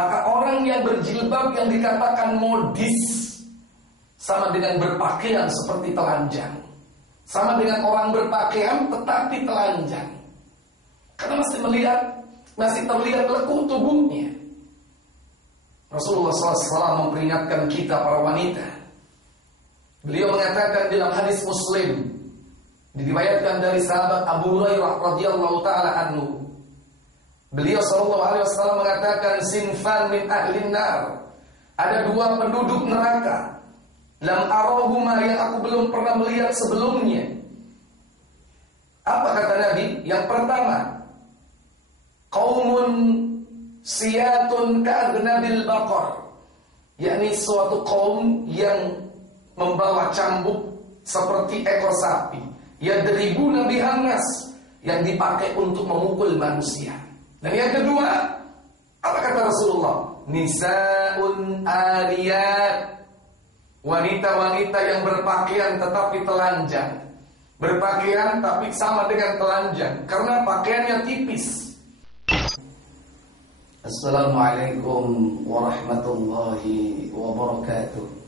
Maka orang yang berjilbab yang dikatakan modis sama dengan berpakaian seperti telanjang, sama dengan orang berpakaian tetapi telanjang, karena masih terlihat lekuk tubuhnya. Rasulullah SAW memperingatkan kita para wanita. Beliau mengatakan dalam hadis Muslim, diriwayatkan dari sahabat Abu Hurairah radhiyallahu taala anhu, beliau sallallahu alaihi wasallam mengatakan, sinfan min ahlin nar, ada dua penduduk neraka, lam arahuma, yang aku belum pernah melihat sebelumnya. Apa kata Nabi? Yang pertama, qaumun siyatun ka'adnabil baqar, yakni suatu kaum yang membawa cambuk seperti ekor sapi, yadribuna bihan nas, yang dipakai untuk memukul manusia. Dan yang kedua, apa kata Rasulullah? Nisaun ariyat, wanita-wanita yang berpakaian tetapi telanjang. Berpakaian tapi sama dengan telanjang karena pakaiannya tipis. Assalamualaikum warahmatullahi wabarakatuh.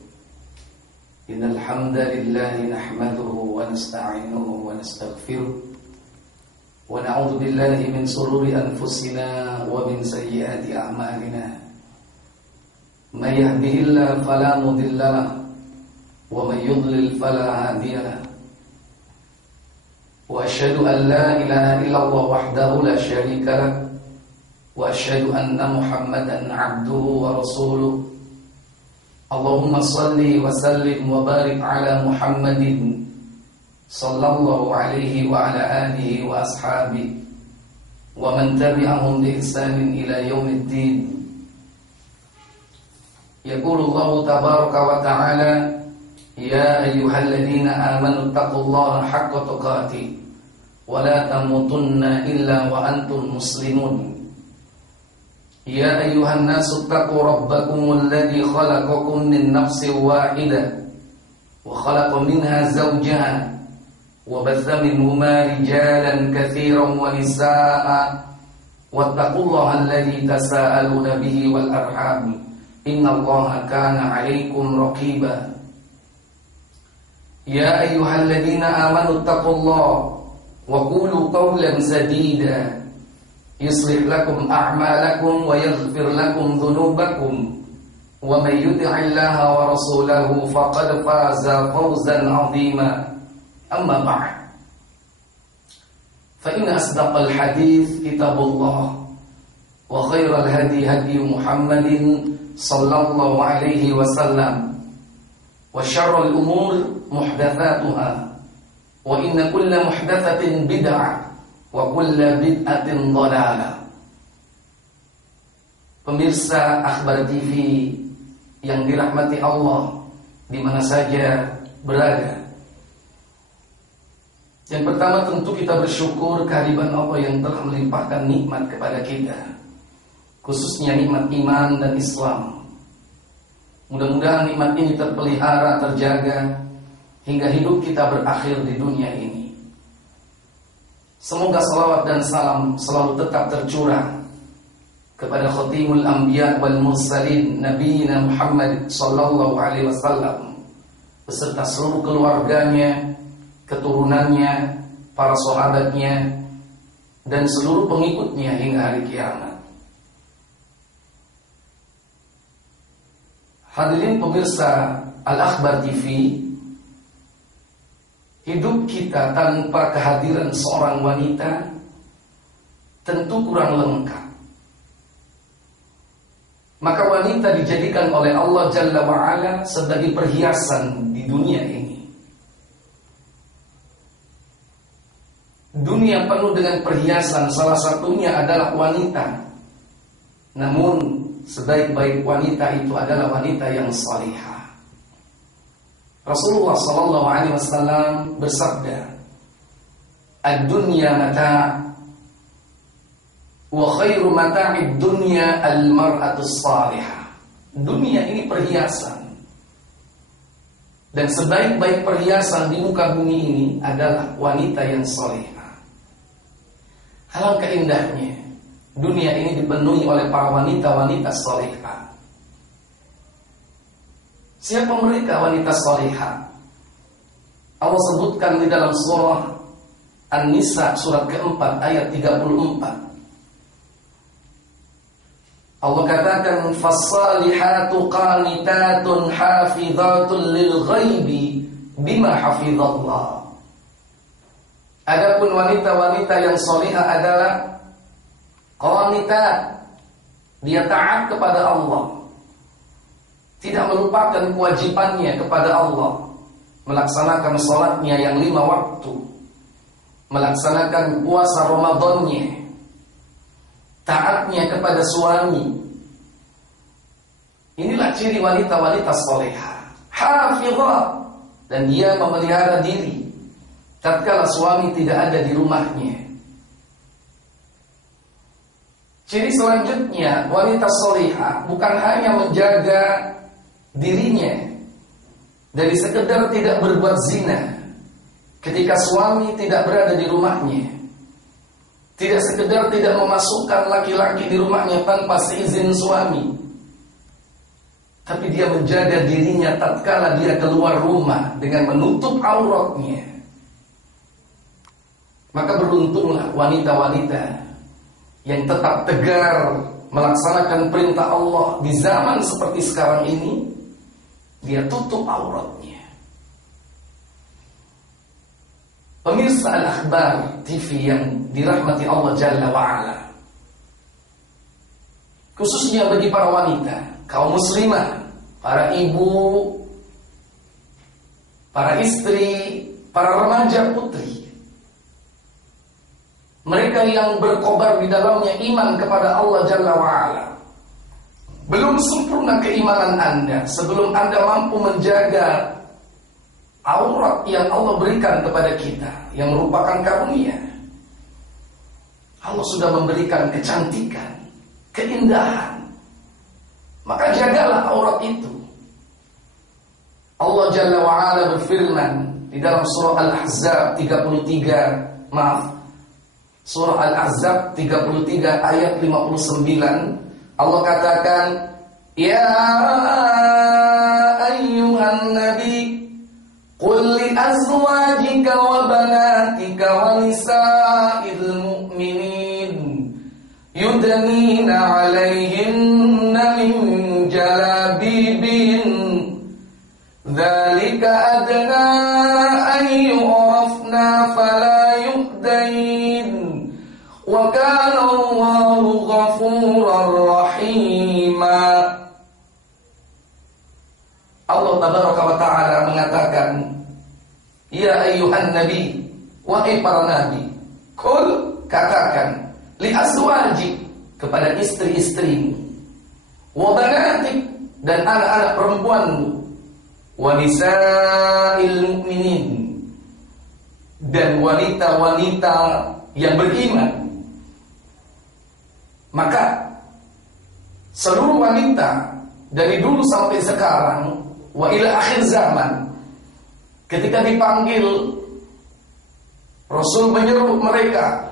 Innal hamdalillah nahmaduhu wa nasta'inuhu wa nastaghfiruh wa na'udzu billahi min shururi anfusina wa min sayyiati a'malina. May yahdihillahu fala mudilla lahu wa may yudlil fala hadiya lahu. Wa asyhadu an la ilaha illallah wahdahu la syarika lahu wa asyhadu anna Muhammadan 'abduhu wa rasuluh. Allahumma salli wa sallim wa barik ala Muhammadin sallallahu alaihi wa ala alihi wa ashabihi wa man tabi'ahum bi ihsanin ila yaumiddin. Yaqulu Allah tabaraka wa ta'ala, ya ayyuhalladzina amanu taqullaha haqqa tuqatih wa la tamutunna illa wa antum muslimun. Ya ayyuhan nasu taqu rabbakumul ladzi khalaqakum min nafsin wahidah wa khalaqa minha zawjaha wa batha minhuma rijalan katsiran wa nisaa'a wattaqullaha alladzi tasaaluna bihi wal arham innallaha kana 'alaikum raqiba. Ya ayyuhalladzina amanu taqullaha wa qulu qawlan sadida yuslih lakum a'malakum wa yaghfir lakum dhunubakum wa may yuti'illaha wa rasulahu faqad faza fawzan 'azima. Amma ba'd, fa inna asdaqal hadits kitabullah wa khairal hadi hadi Muhammadin sallallahu alaihi wasallam wa syarrul umur muhdatsatuha wa inna kulla muhdatsatin bid'ah wa kulla bid'atin dhalalah. Pemirsa Akhbar TV yang dirahmati Allah di mana saja berada. Yang pertama tentu kita bersyukur kehadiran Allah yang telah melimpahkan nikmat kepada kita, khususnya nikmat iman dan Islam. Mudah-mudahan nikmat ini terpelihara, terjaga hingga hidup kita berakhir di dunia ini. Semoga salawat dan salam selalu tetap tercurah kepada Khatimul Anbiya wal Mursalin Nabiyina Muhammad sallallahu alaihi wasallam beserta seluruh keluarganya, keturunannya, para sahabatnya dan seluruh pengikutnya hingga hari kiamat. Hadirin pemirsa Al-Akhbar TV, hidup kita tanpa kehadiran seorang wanita tentu kurang lengkap. Maka wanita dijadikan oleh Allah Jalla wa'ala sebagai perhiasan di dunia ini. Dunia penuh dengan perhiasan, salah satunya adalah wanita. Namun sebaik-baik wanita itu adalah wanita yang salihah. Rasulullah sallallahu alaihi wasallam bersabda, "Ad-dunya mata' wa khairu mata'id dunya al-mar'atus salihah." Dunia ini perhiasan. Dan sebaik-baik perhiasan di muka bumi ini adalah wanita yang salihah. Alangkah indahnya dunia ini dipenuhi oleh para wanita-wanita salihah. Siapa mereka wanita salihah? Allah sebutkan di dalam surah An-Nisa surat keempat ayat 34. Allah katakan fas-salihatu qanitatun hafizatun lil ghaibi bima hafizallah. Adapun wanita-wanita yang salihah adalah qanitat, dia taat kepada Allah, tidak melupakan kewajibannya kepada Allah, melaksanakan sholatnya yang 5 waktu, melaksanakan puasa Ramadannya, taatnya kepada suami. Inilah ciri wanita-wanita salehah. Hafizah, dan dia memelihara diri tatkala suami tidak ada di rumahnya. Ciri selanjutnya, wanita salehah bukan hanya menjaga dirinya dari sekedar tidak berbuat zina ketika suami tidak berada di rumahnya, tidak sekedar tidak memasukkan laki-laki di rumahnya tanpa seizin suami, tapi dia menjaga dirinya tatkala dia keluar rumah dengan menutup auratnya. Maka beruntunglah wanita-wanita yang tetap tegar melaksanakan perintah Allah di zaman seperti sekarang ini. Dia tutup auratnya. Pemirsa Al-Akhbar TV yang dirahmati Allah Jalla wa'ala, khususnya bagi para wanita, kaum muslimah, para ibu, para istri, para remaja putri, mereka yang berkobar di dalamnya iman kepada Allah Jalla wa'ala. Belum sempurna keimanan Anda sebelum Anda mampu menjaga aurat yang Allah berikan kepada kita, yang merupakan karunia. Allah sudah memberikan kecantikan, keindahan, maka jagalah aurat itu. Allah Jalla wa'ala berfirman di dalam surah Al-Ahzab 33, surah Al-Ahzab 33 ayat 59. Allah katakan, ya ayyuhan nabi qul li azwajika wa banatika wa nisa'il mu'minin yudnina 'alayhinna min jalabibin dzalika adna an yu'rafna fala yu'dain wa kana Allahu ghafurar rahima. Allah tabaraka wa ta'ala mengatakan, ya ayyuhan nabi, wahai para nabi, qul, katakan, li azwajik, kepada istri-istrimu, wa banatik, dan anak-anak perempuanmu, wa nisa'il mu'minin, dan wanita-wanita yang beriman. Maka seluruh wanita dari dulu sampai sekarang wa ila akhir zaman, ketika dipanggil, Rasul menyeru mereka,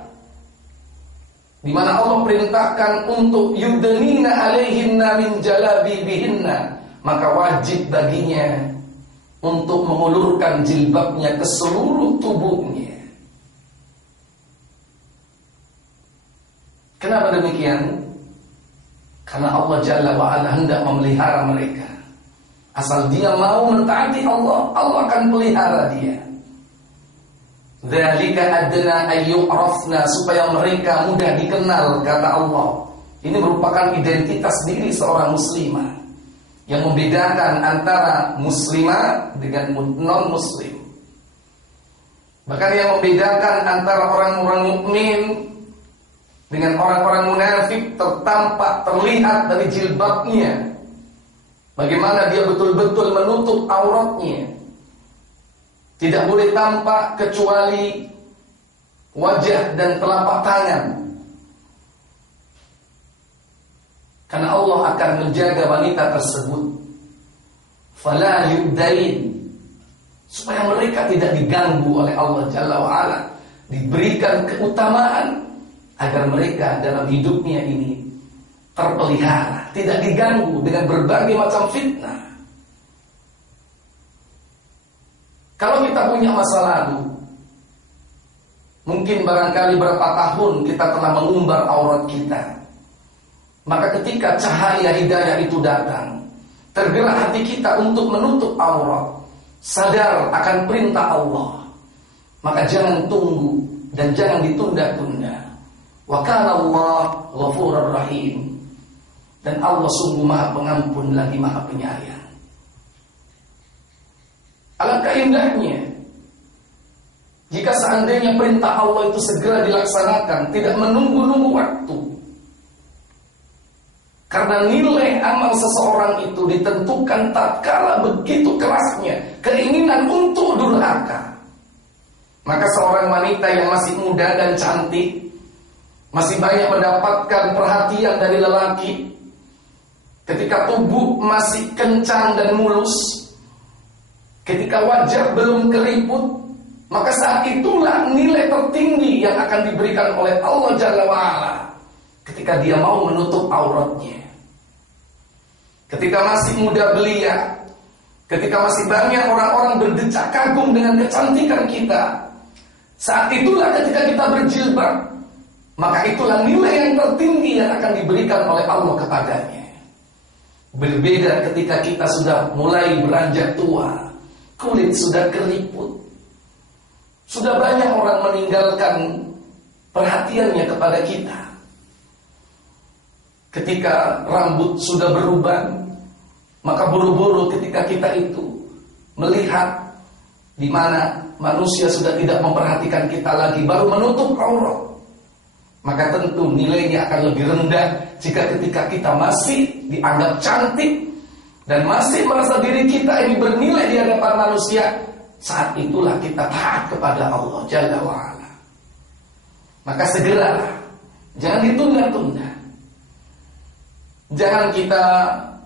di mana Allah perintahkan untuk yudnina alaihinna min jalabibihinna, maka wajib baginya untuk mengulurkan jilbabnya ke seluruh tubuhnya. Kenapa demikian? Karena Allah Jalla wa'ala hendak memelihara mereka. Asal dia mau mentaati Allah, Allah akan pelihara dia. Dzalika adna ayyurafna, supaya mereka mudah dikenal, kata Allah. Ini merupakan identitas diri seorang muslimah, yang membedakan antara muslimah dengan non-muslim. Bahkan yang membedakan antara orang-orang mukmin dengan orang-orang munafik tertampak, terlihat dari jilbabnya. Bagaimana dia betul-betul menutup auratnya. Tidak boleh tampak kecuali wajah dan telapak tangan. Karena Allah akan menjaga wanita tersebut. Fala yubdain, supaya mereka tidak diganggu oleh Allah Jalla wa'ala. Diberikan keutamaan agar mereka dalam hidupnya ini terpelihara, tidak diganggu dengan berbagai macam fitnah. Kalau kita punya masa lalu, mungkin barangkali berapa tahun kita telah mengumbar aurat kita, maka ketika cahaya hidayah itu datang, tergerak hati kita untuk menutup aurat, sadar akan perintah Allah, maka jangan tunggu dan jangan ditunda-tunda. Wa kana Allah ghafurur rahim. Dan Allah sungguh Maha Pengampun lagi Maha Penyayang. Alangkah indahnya jika seandainya perintah Allah itu segera dilaksanakan, tidak menunggu-nunggu waktu. Karena nilai amal seseorang itu ditentukan tatkala begitu kerasnya keinginan untuk durhaka. Maka seorang wanita yang masih muda dan cantik, masih banyak mendapatkan perhatian dari lelaki, ketika tubuh masih kencang dan mulus, ketika wajah belum keriput, maka saat itulah nilai tertinggi yang akan diberikan oleh Allah Jalla wa'ala ketika dia mau menutup auratnya. Ketika masih muda belia, ketika masih banyak orang-orang berdecak kagum dengan kecantikan kita, saat itulah ketika kita berjilbab, maka itulah nilai yang tertinggi yang akan diberikan oleh Allah kepadanya. Berbeda ketika kita sudah mulai beranjak tua, kulit sudah keriput, sudah banyak orang meninggalkan perhatiannya kepada kita. Ketika rambut sudah beruban, maka buru-buru ketika kita itu melihat di mana manusia sudah tidak memperhatikan kita lagi, baru menutup aurat, maka tentu nilainya akan lebih rendah jika ketika kita masih dianggap cantik dan masih merasa diri kita ini bernilai di hadapan manusia. Saat itulah kita taat kepada Allah Jalla wa'ala. Maka segeralah, jangan ditunda-tunda. Jangan kita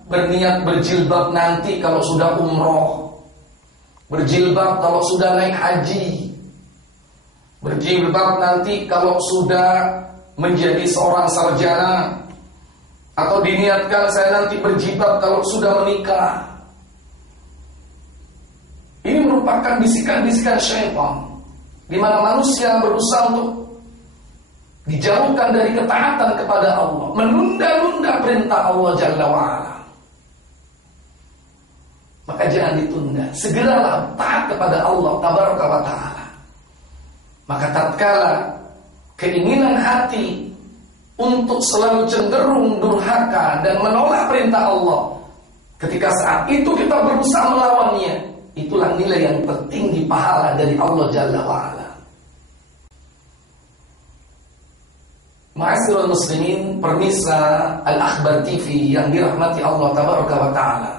berniat berjilbab nanti kalau sudah umroh, berjilbab kalau sudah naik haji, berjilbab nanti kalau sudah menjadi seorang sarjana, atau diniatkan saya nanti berjilbab kalau sudah menikah. Ini merupakan bisikan-bisikan syaitan, di mana manusia berusaha untuk dijauhkan dari ketaatan kepada Allah, menunda-nunda perintah Allah Jalla wa'ala. Maka jangan ditunda, segeralah taat kepada Allah Tabaraka wa ta'ala. Maka tatkala keinginan hati untuk selalu cenderung durhaka dan menolak perintah Allah, ketika saat itu kita berusaha melawannya, itulah nilai yang tertinggi pahala dari Allah Jalla wa'ala. Ma'asyiral muslimin, pemirsa Al-Akhbar TV yang dirahmati Allah Tabaraka wa ta'ala.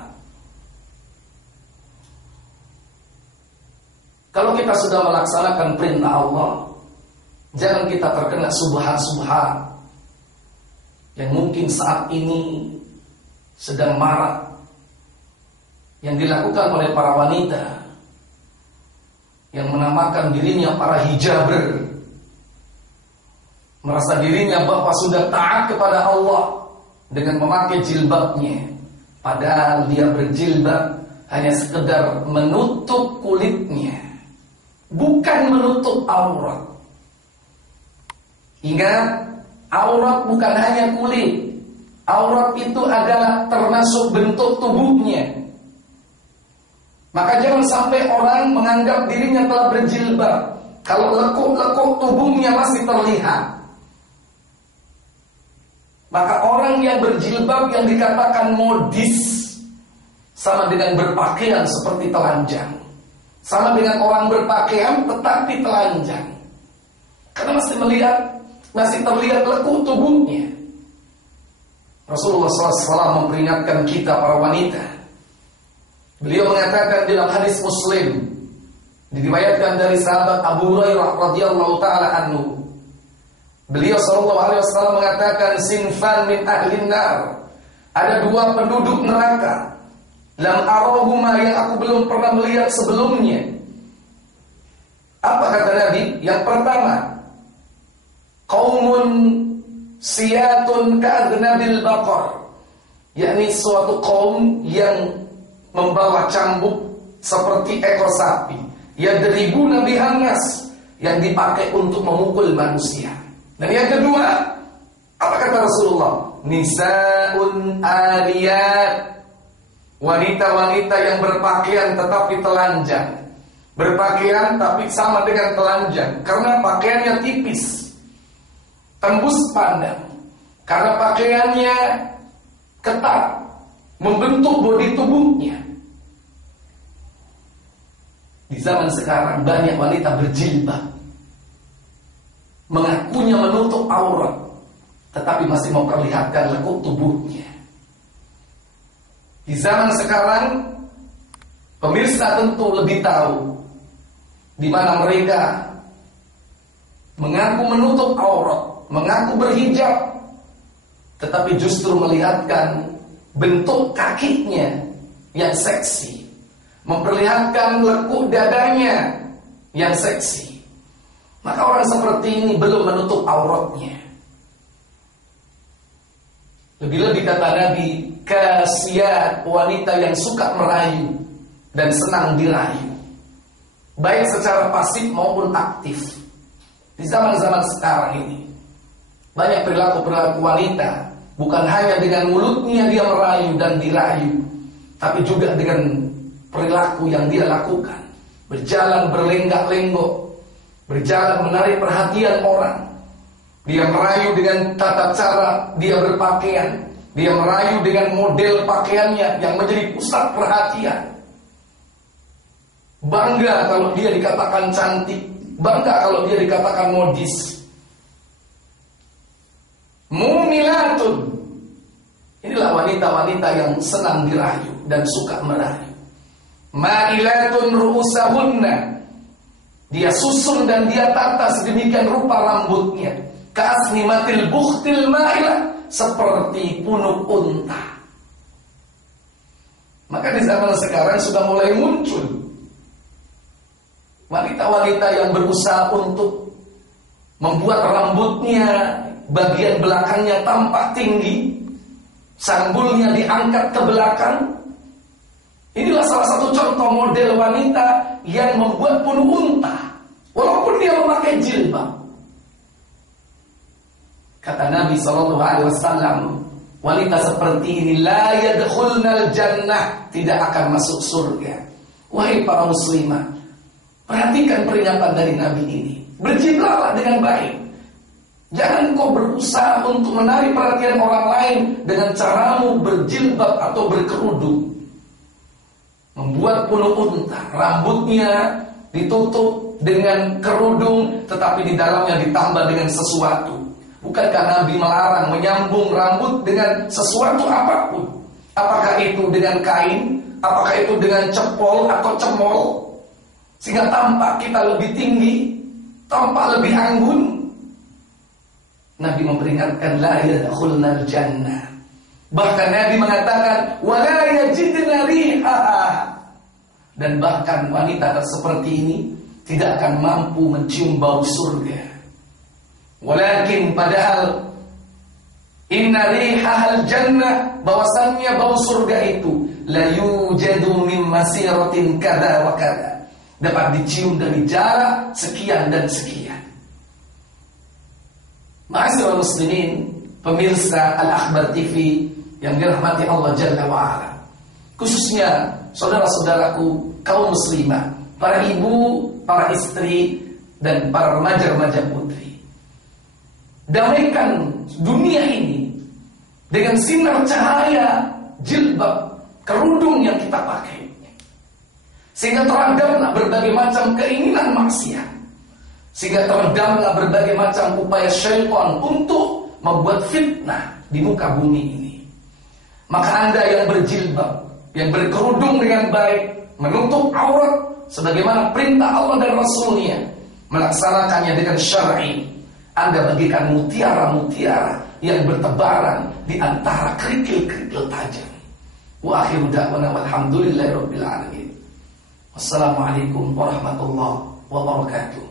Kalau kita sudah melaksanakan perintah Allah, jangan kita terkena subhat-subhat yang mungkin saat ini sedang marak, yang dilakukan oleh para wanita yang menamakan dirinya para hijaber, merasa dirinya bahwa sudah taat kepada Allah dengan memakai jilbabnya, padahal dia berjilbab hanya sekedar menutup kulitnya, bukan menutup aurat. Ingat, aurat bukan hanya kulit. Aurat itu adalah termasuk bentuk tubuhnya. Maka jangan sampai orang menganggap dirinya telah berjilbab kalau lekuk-lekuk tubuhnya masih terlihat. Maka orang yang berjilbab yang dikatakan modis sama dengan berpakaian seperti telanjang, sama dengan orang berpakaian tetapi telanjang, karena masih terlihat lekuk tubuhnya. Rasulullah SAW memperingatkan kita para wanita. Beliau mengatakan dalam hadis Muslim, diriwayatkan dari sahabat Abu Hurairah radhiyallahu taala anhu, beliau sallallahu alaihi wasallam mengatakan, sinfan min ahlin nar, ada dua penduduk neraka, lam arahuma, yang aku belum pernah melihat sebelumnya. Apa kata Nabi? Yang pertama, qaumun siyatun ka'adnabil baqar, yakni suatu kaum yang membawa cambuk seperti ekor sapi, yadribuna bihan nas, yang dipakai untuk memukul manusia. Dan yang kedua, apa kata Rasulullah? Nisaun aliyat, wanita-wanita yang berpakaian tetapi telanjang. Berpakaian tapi sama dengan telanjang, karena pakaiannya tipis, tembus pandang, karena pakaiannya ketat, membentuk bodi tubuhnya. Di zaman sekarang banyak wanita berjilbab, mengakunya menutup aurat, tetapi masih memperlihatkan lekuk tubuhnya. Di zaman sekarang, pemirsa tentu lebih tahu di mana mereka mengaku menutup aurat, mengaku berhijab, tetapi justru melihatkan bentuk kakinya yang seksi, memperlihatkan lekuk dadanya yang seksi. Maka orang seperti ini belum menutup auratnya. Lebih-lebih kata Nabi, kasiyat, wanita yang suka merayu dan senang dirayu, baik secara pasif maupun aktif. Di zaman-zaman sekarang ini banyak perilaku-perilaku wanita, bukan hanya dengan mulutnya dia merayu dan dirayu, tapi juga dengan perilaku yang dia lakukan. Berjalan berlenggak-lenggok, berjalan menarik perhatian orang. Dia merayu dengan tata cara dia berpakaian, dia merayu dengan model pakaiannya yang menjadi pusat perhatian. Bangga kalau dia dikatakan cantik, bangga kalau dia dikatakan modis. Mumilatun, inilah wanita-wanita yang senang dirayu dan suka merayu. Ma'ilatun ru'usahunna, dia susun dan dia tata sedemikian rupa rambutnya, kasnimatil bukhtil ma'ilah, seperti punuk unta. Maka di zaman sekarang sudah mulai muncul wanita-wanita yang berusaha untuk membuat rambutnya bagian belakangnya tampak tinggi, sanggulnya diangkat ke belakang. Inilah salah satu contoh model wanita yang membuat punuk unta, walaupun dia memakai jilbab. Kata Nabi SAW, wanita seperti ini la yadkhulnal jannah, tidak akan masuk surga. Wahai para muslimah, perhatikan peringatan dari Nabi ini. Berjilbablah dengan baik. Jangan kau berusaha untuk menarik perhatian orang lain dengan caramu berjilbab atau berkerudung, membuat punuk unta, rambutnya ditutup dengan kerudung, tetapi di dalamnya ditambah dengan sesuatu. Bukankah Nabi melarang menyambung rambut dengan sesuatu apapun? Apakah itu dengan kain? Apakah itu dengan cepol atau cemol? Sehingga tampak kita lebih tinggi, tampak lebih anggun. Nabi memperingatkan la yadkhulnal jannah. Bahkan Nabi mengatakan wala yajidna rihaha. Dan bahkan wanita seperti ini tidak akan mampu mencium bau surga. Walakin padahal inna rihahal jannah, bahwasannya bau surga itu la yujadu min masiratin kada wa kada, dapat dicium dari jarak sekian dan sekian. Ma'asyiral muslimin, pemirsa Al-Akhbar TV yang dirahmati Allah Jalla wa'ala, khususnya saudara-saudaraku kaum muslimah, para ibu, para istri, dan para remaja-remaja putri. Damaikan dunia ini dengan sinar cahaya jilbab, kerudung yang kita pakai, sehingga teredamlah berbagai macam keinginan maksiat, sehingga teredamlah berbagai macam upaya syaitan untuk membuat fitnah di muka bumi ini. Maka Anda yang berjilbab, yang berkerudung dengan baik, menutup aurat sebagaimana perintah Allah dan Rasulnya, melaksanakannya dengan syar'i, Anda bagikan mutiara-mutiara yang bertebaran di antara kerikil-kerikil tajam. Wa akhiru da'wana walhamdulillahi rabbil alamin. Wassalamualaikum warahmatullahi wabarakatuh.